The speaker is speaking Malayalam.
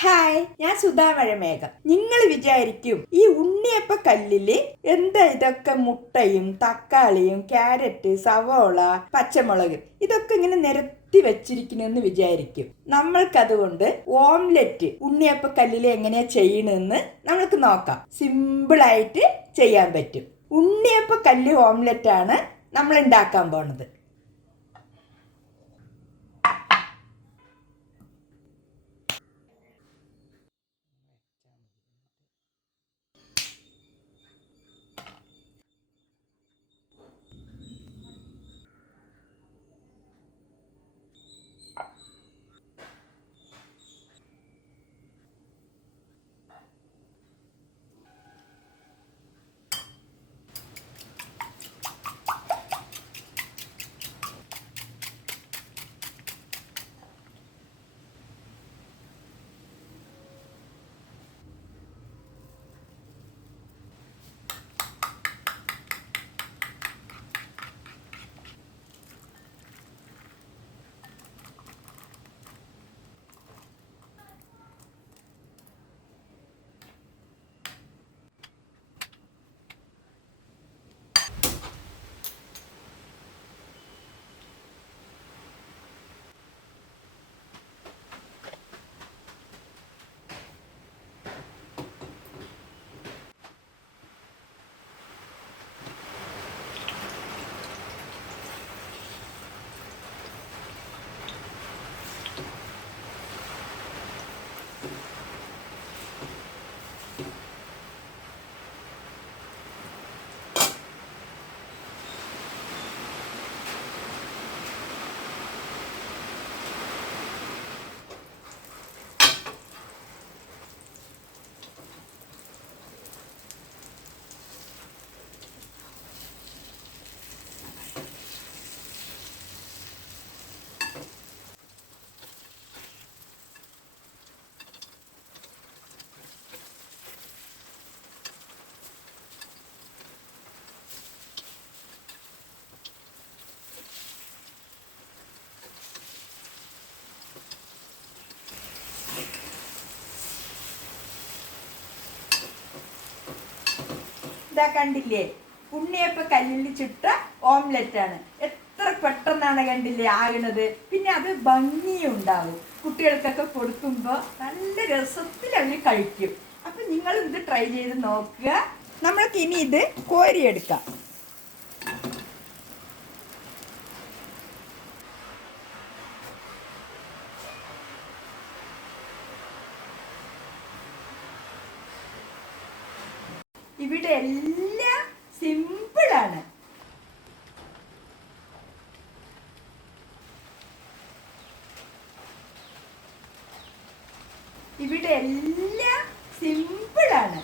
ഹായ്, ഞാൻ സുധാമഴമേഘം. നിങ്ങൾ വിചാരിക്കും ഈ ഉണ്ണിയപ്പ കല്ലില് എന്താ ഇതൊക്കെ മുട്ടയും തക്കാളിയും ക്യാരറ്റ് സവോള പച്ചമുളക് ഇതൊക്കെ ഇങ്ങനെ നിരത്തി വെച്ചിരിക്കുന്നെന്ന് വിചാരിക്കും. നമ്മൾക്കതുകൊണ്ട് ഓംലെറ്റ് ഉണ്ണിയപ്പ കല്ലിൽ എങ്ങനെയാ ചെയ്യണമെന്ന് നമ്മൾക്ക് നോക്കാം. സിമ്പിളായിട്ട് ചെയ്യാൻ പറ്റും. ഉണ്ണിയപ്പ കല്ല് ഓംലെറ്റ് ആണ് നമ്മൾ ഉണ്ടാക്കാൻ പോണത്. ഇതാ കണ്ടില്ലേ, ഉണ്ണിയപ്പ കല്ലിൽ ചുട്ട ഓംലെറ്റ് ആണ്. എത്ര പെട്ടെന്നാണ് കണ്ടില്ലേ ആകണത്. പിന്നെ അത് ഭംഗിയും ഉണ്ടാവും. കുട്ടികൾക്കൊക്കെ കൊടുക്കുമ്പോൾ നല്ല രസത്തിൽ അവർ കഴിക്കും. അപ്പം നിങ്ങൾ ഇത് ട്രൈ ചെയ്ത് നോക്കുക. നമ്മൾക്ക് ഇനി ഇത് കോരിയെടുക്കാം. ഇവിടെ എല്ലാം സിമ്പിളാണ്. ഇവിടെ എല്ലാം സിമ്പിളാണ്.